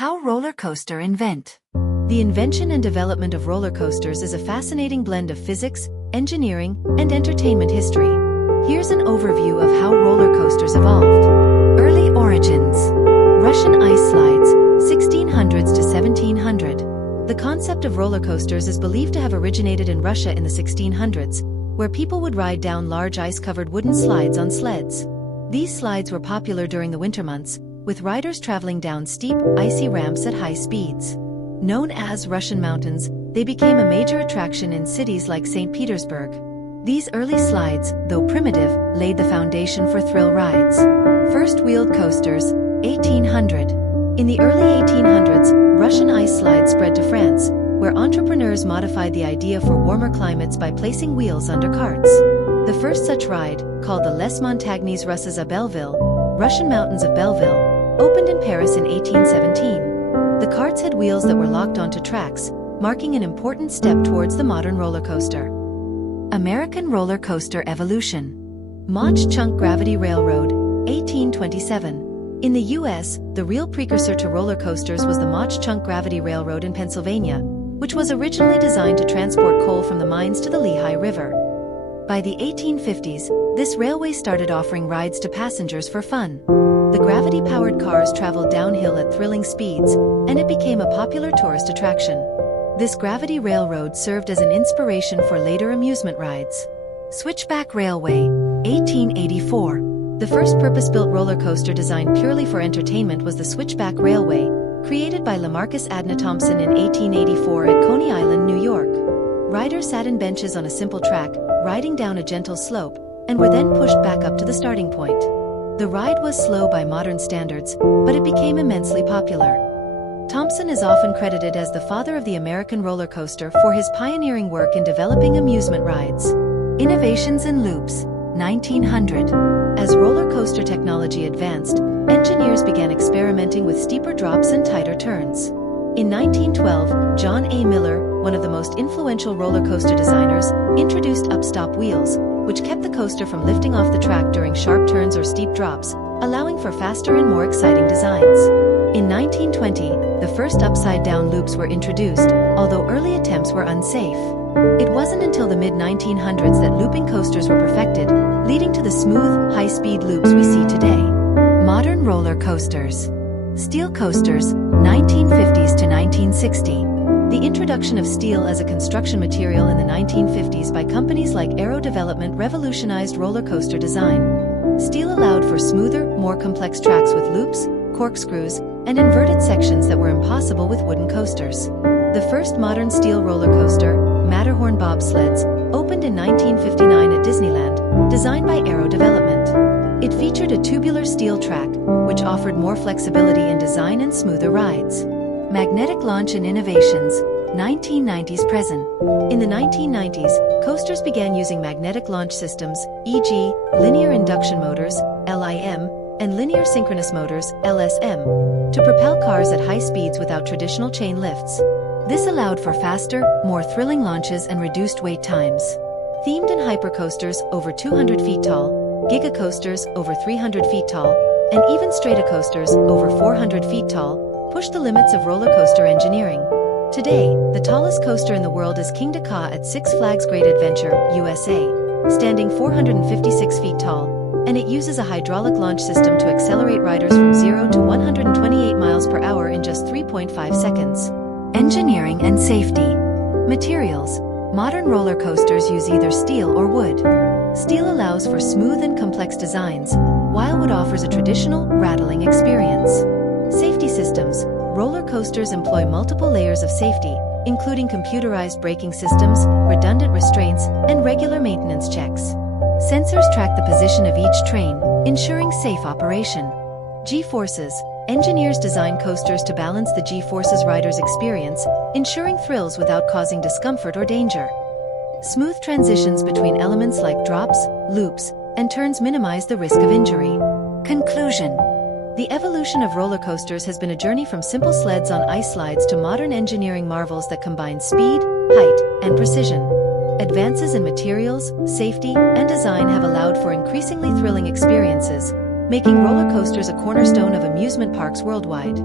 How roller coaster invent. The invention and development of roller coasters is a fascinating blend of physics, engineering, and entertainment history. Here's an overview of how roller coasters evolved. Early origins. Russian ice slides, 1600s to 1700. The concept of roller coasters is believed to have originated in Russia in the 1600s, where people would ride down large ice-covered wooden slides on sleds. These slides were popular during the winter months, with riders traveling down steep, icy ramps at high speeds. Known as Russian mountains, they became a major attraction in cities like St. Petersburg. These early slides, though primitive, laid the foundation for thrill rides. First wheeled coasters, 1800. In the early 1800s, Russian ice slides spread to France, where entrepreneurs modified the idea for warmer climates by placing wheels under carts. The first such ride, called the Les Montagnes Russes à Belleville, Russian Mountains of Belleville, opened in Paris in 1817. The carts had wheels that were locked onto tracks, marking an important step towards the modern roller coaster. American roller coaster evolution. Mach Chunk Gravity Railroad, 1827. In the U.S., the real precursor to roller coasters was the Mach Chunk Gravity Railroad in Pennsylvania, which was originally designed to transport coal from the mines to the Lehigh River. By the 1850s, this railway started offering rides to passengers for fun. The gravity-powered cars traveled downhill at thrilling speeds, and it became a popular tourist attraction. This gravity railroad served as an inspiration for later amusement rides. Switchback Railway, 1884. The first purpose-built roller coaster designed purely for entertainment was the Switchback Railway, created by Lamarcus Adna Thompson in 1884 at Coney Island, New York. Riders sat in benches on a simple track, riding down a gentle slope, and were then pushed back up to the starting point. The ride was slow by modern standards, but it became immensely popular. Thompson is often credited as the father of the American roller coaster for his pioneering work in developing amusement rides. Innovations in loops, 1900. As roller coaster technology advanced, engineers began experimenting with steeper drops and tighter turns. In 1912, John A. Miller, one of the most influential roller coaster designers, introduced upstop wheels, which kept the coaster from lifting off the track during sharp turns or steep drops, allowing for faster and more exciting designs. In 1920, the first upside-down loops were introduced, although early attempts were unsafe. It wasn't until the mid-1900s that looping coasters were perfected, leading to the smooth, high-speed loops we see today. Modern roller coasters. Steel coasters, 1950s to 1960. The introduction of steel as a construction material in the 1950s by companies like Aero Development revolutionized roller coaster design. Steel allowed for smoother, more complex tracks with loops, corkscrews, and inverted sections that were impossible with wooden coasters. The first modern steel roller coaster, Matterhorn bobsleds, opened in 1959 at Disneyland, designed by Aero Development. It featured a tubular steel track, which offered more flexibility in design and smoother rides. Magnetic launch and innovations, 1990s present. In the 1990s, coasters began using magnetic launch systems, e.g., linear induction motors, LIM, and linear synchronous motors, LSM, to propel cars at high speeds without traditional chain lifts. This allowed for faster, more thrilling launches and reduced wait times. Themed and hypercoasters over 200 feet tall, gigacoasters over 300 feet tall, and even stratocoasters over 400 feet tall, pushed the limits of roller coaster engineering. Today, the tallest coaster in the world is King Ka at Six Flags Great Adventure, USA, standing 456 feet tall, and it uses a hydraulic launch system to accelerate riders from 0 to 128 miles per hour in just 3.5 seconds. Engineering and safety. Materials. Modern roller coasters use either steel or wood. Steel allows for smooth and complex designs, while wood offers a traditional, rattling experience. Safety systems. Roller coasters employ multiple layers of safety, including computerized braking systems, redundant restraints, and regular maintenance checks. Sensors track the position of each train, ensuring safe operation. G-forces. Engineers design coasters to balance the G-forces riders experience, ensuring thrills without causing discomfort or danger. Smooth transitions between elements like drops, loops, and turns minimize the risk of injury. Conclusion. The evolution of roller coasters has been a journey from simple sleds on ice slides to modern engineering marvels that combine speed, height, and precision. Advances in materials, safety, and design have allowed for increasingly thrilling experiences, making roller coasters a cornerstone of amusement parks worldwide.